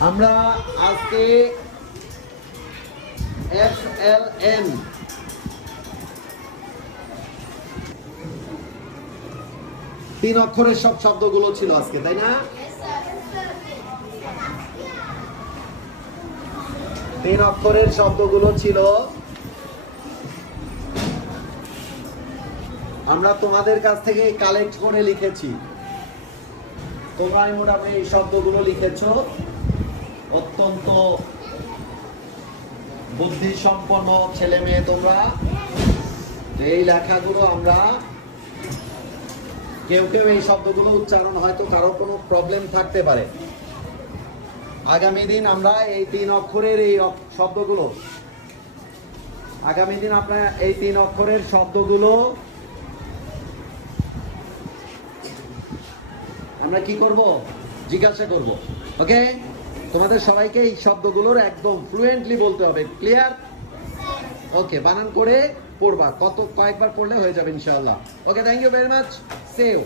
আমরা আজকে FLN তিন অক্ষরের সব শব্দগুলো ছিল আজকে, তাই না? তিন অক্ষরের শব্দগুলো ছিল। আমরা তোমাদের কাছ থেকে কালেক্ট করে লিখেছি। তোমরা মোটামুটি এই শব্দগুলো লিখেছো। অত্যন্ত বুদ্ধিসম্পন্ন ছেলে মেয়ে তোমরা। এই লেখাগুলো আমরা কেউ কেউ এই শব্দগুলো উচ্চারণ হয়তো কারো কোনো প্রবলেম থাকতে পারে। আগামী দিন আমরা এই তিন অক্ষরের এই শব্দগুলো আগামী দিন আমরা এই তিন অক্ষরের শব্দগুলো আমরা কি করব? জিজ্ঞাসা করব। ওকে, তোমাদের সবাইকে এই শব্দগুলোর একদম ফ্লুয়েন্টলি বলতে হবে। ক্লিয়ার? ওকে, বানান করে পড়বা। কয়েকবার পড়লে হয়ে যাবে ইনশাআল্লাহ। Okay, thank you very much. See you.